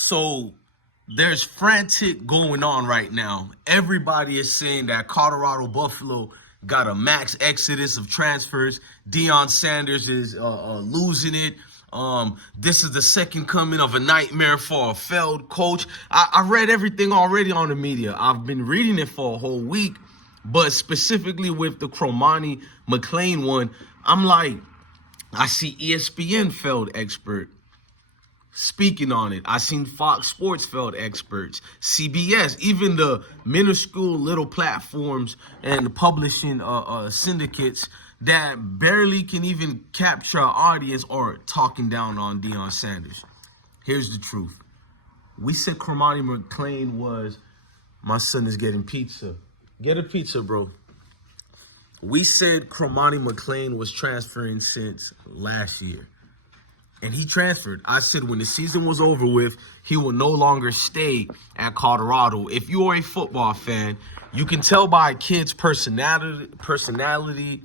So there's frantic going on right now. Everybody is saying that Colorado Buffalo got a max exodus of transfers. Deion Sanders is losing it. This is the second coming of a nightmare for a failed coach. I read everything already on the media. I've been reading it for a whole week, but specifically with the Cormani McClain one, I'm like, I see ESPN failed expert speaking on it. I seen Fox Sports failed experts, CBS, even the minuscule little platforms and the publishing syndicates that barely can even capture an audience or talking down on Deion Sanders. Here's the truth. We said Cormani McClain was, my son is getting pizza. Get a pizza, bro. We said Cormani McClain was transferring since last year. And he transferred. I said when the season was over with, he will no longer stay at Colorado. If you are a football fan, you can tell by a kid's personality,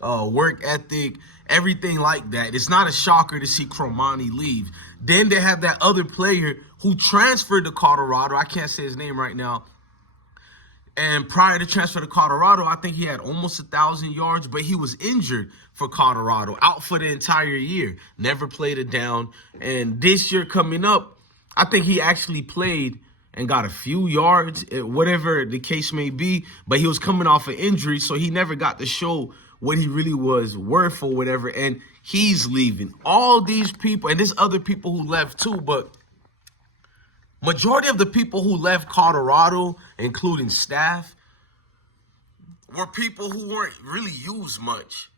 work ethic, everything like that. It's not a shocker to see Cormani leave. Then they have that other player who transferred to Colorado. I can't say his name right now. And prior to transfer to Colorado, I think he had almost 1,000 yards, but he was injured for Colorado, out for the entire year, never played it down. And this year coming up, I think he actually played and got a few yards, whatever the case may be, but he was coming off an injury, so he never got to show what he really was worth or whatever, and he's leaving. All these people, and there's other people who left too, but majority of the people who left Colorado, including staff, were people who weren't really used much.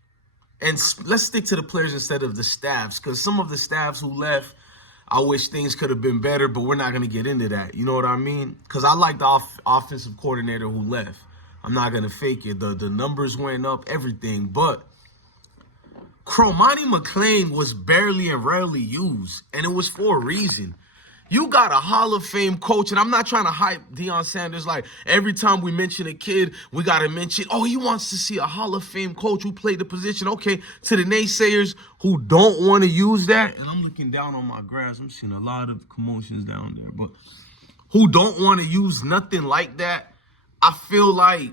And let's stick to the players instead of the staffs, because some of the staffs who left, I wish things could have been better, but we're not going to get into that. You know what I mean? Because I like the offensive coordinator who left. I'm not going to fake it. The numbers went up, everything. But Cormani McClain was barely and rarely used, and it was for a reason. You got a Hall of Fame coach, and I'm not trying to hype Deion Sanders. Like, every time we mention a kid, we got to mention, oh, he wants to see a Hall of Fame coach who played the position. Okay, to the naysayers who don't want to use that, and I'm looking down on my grass. I'm seeing a lot of commotions down there, but who don't want to use nothing like that, I feel like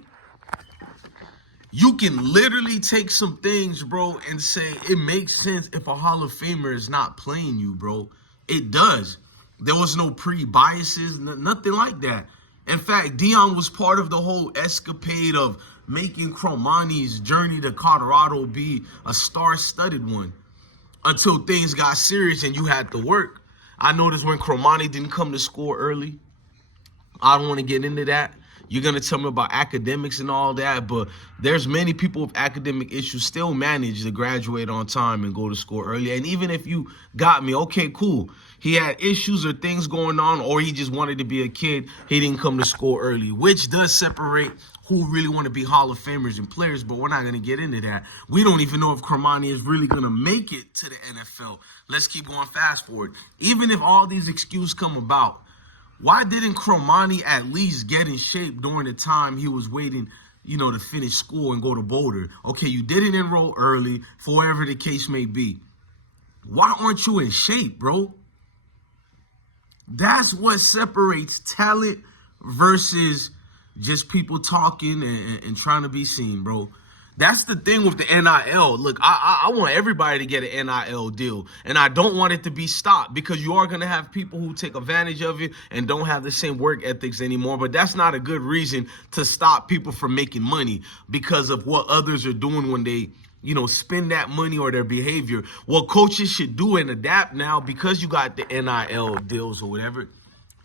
you can literally take some things, bro, and say it makes sense if a Hall of Famer is not playing you, bro. It does. There was no pre-biases, nothing like that. In fact, Dion was part of the whole escapade of making Cormani's journey to Colorado be a star-studded one until things got serious and you had to work. I noticed when Cormani didn't come to school early. I don't want to get into that. You're going to tell me about academics and all that, but there's many people with academic issues still manage to graduate on time and go to school early. And even if you got me, okay, cool. He had issues or things going on, or he just wanted to be a kid. He didn't come to school early, which does separate who really want to be Hall of Famers and players, but we're not going to get into that. We don't even know if Cormani is really going to make it to the NFL. Let's keep going fast forward. Even if all these excuses come about, why didn't Cormani at least get in shape during the time he was waiting, to finish school and go to Boulder? Okay, you didn't enroll early, for whatever the case may be. Why aren't you in shape, bro? That's what separates talent versus just people talking and trying to be seen, bro. That's the thing with the NIL. Look, I want everybody to get an NIL deal, and I don't want it to be stopped because you are going to have people who take advantage of it and don't have the same work ethics anymore, but that's not a good reason to stop people from making money because of what others are doing when they spend that money or their behavior. What coaches should do and adapt now, because you got the NIL deals or whatever,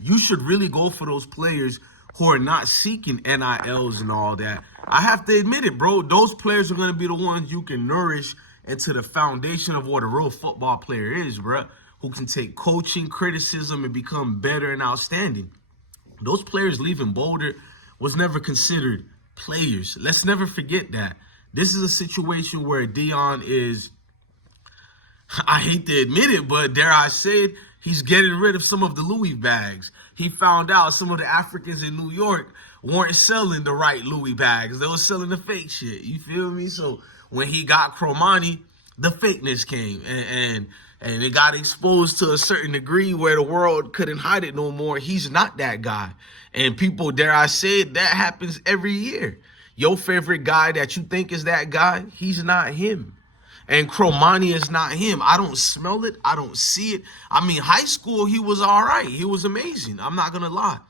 you should really go for those players who are not seeking NILs and all that. I have to admit it, bro. Those players are going to be the ones you can nourish into the foundation of what a real football player is, bro, who can take coaching, criticism, and become better and outstanding. Those players leaving Boulder was never considered players. Let's never forget that. This is a situation where Dion is, I hate to admit it, but dare I say it, he's getting rid of some of the Louis bags. He found out some of the Africans in New York weren't selling the right Louis bags. They were selling the fake shit. You feel me? So when he got Cormani, the fakeness came. And And it got exposed to a certain degree where the world couldn't hide it no more. He's not that guy. And people, dare I say it, that happens every year. Your favorite guy that you think is that guy, he's not him. And Cormani is not him. I don't smell it. I don't see it. I mean, high school, he was all right. He was amazing. I'm not going to lie.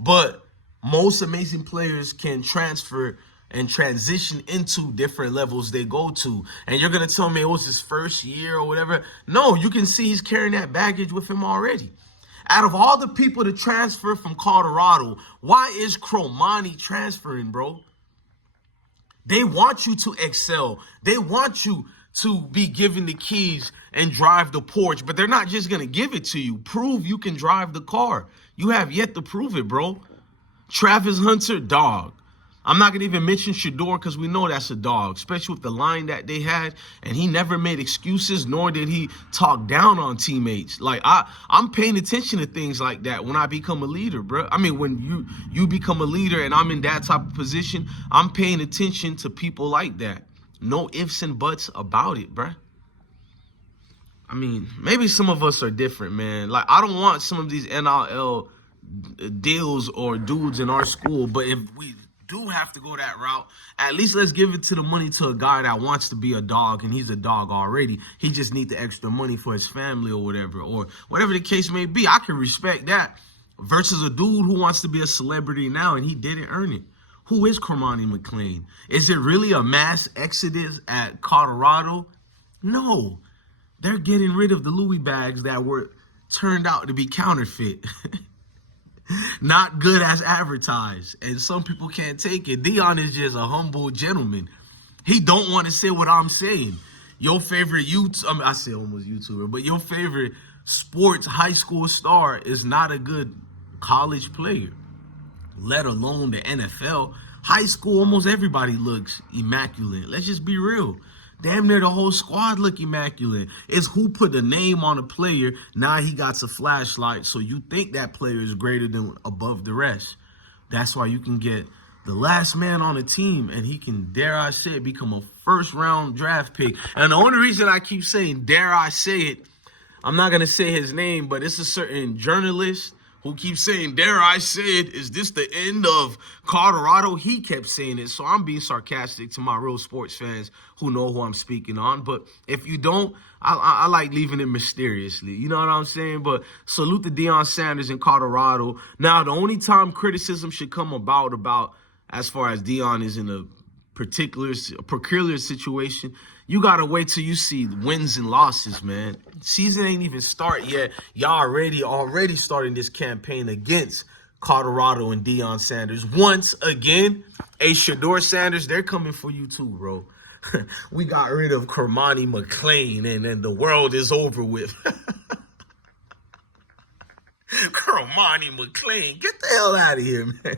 But most amazing players can transfer and transition into different levels they go to. And you're going to tell me it was his first year or whatever. No, you can see he's carrying that baggage with him already. Out of all the people to transfer from Colorado, why is Cormani transferring, bro? They want you to excel. They want you to be given the keys and drive the Porsche, but they're not just going to give it to you. Prove you can drive the car. You have yet to prove it, bro. Travis Hunter, dog. I'm not going to even mention Shador because we know that's a dog, especially with the line that they had. And he never made excuses, nor did he talk down on teammates. Like, I'm paying attention to things like that when I become a leader, bro. I mean, when you become a leader and I'm in that type of position, I'm paying attention to people like that. No ifs and buts about it, bro. I mean, maybe some of us are different, man. Like, I don't want some of these NIL deals or dudes in our school, but if we do have to go that route, at least let's give it to the money to a guy that wants to be a dog, and he's a dog already. He just needs the extra money for his family or whatever the case may be. I can respect that versus a dude who wants to be a celebrity now and he didn't earn it. Who is Cormani McClain? Is it really a mass exodus at Colorado? No. They're getting rid of the Louis bags that were turned out to be counterfeit. Not good as advertised. And some people can't take it. Dion is just a humble gentleman. He don't want to say what I'm saying. Your favorite I say almost YouTuber, but your favorite sports high school star is not a good college player, let alone the NFL. High school, almost everybody looks immaculate. Let's just be real. Damn near the whole squad look immaculate. It's who put the name on a player. Now he got a flashlight, so you think that player is greater than above the rest. That's why you can get the last man on a team, and he can, dare I say it, become a first-round draft pick. And the only reason I keep saying, dare I say it, I'm not going to say his name, but it's a certain journalist who keeps saying, dare I say it, is this the end of Colorado? He kept saying it, so I'm being sarcastic to my real sports fans who know who I'm speaking on. But if you don't, I like leaving it mysteriously. You know what I'm saying? But salute to Deion Sanders in Colorado. Now, the only time criticism should come about as far as Dion is in a peculiar situation, you got to wait till you see wins and losses, man. Season ain't even start yet. Y'all already starting this campaign against Colorado and Deion Sanders. Once again, Shador Sanders, they're coming for you too, bro. We got rid of Cormani McClain, and the world is over with. Cormani McClain, get the hell out of here, man.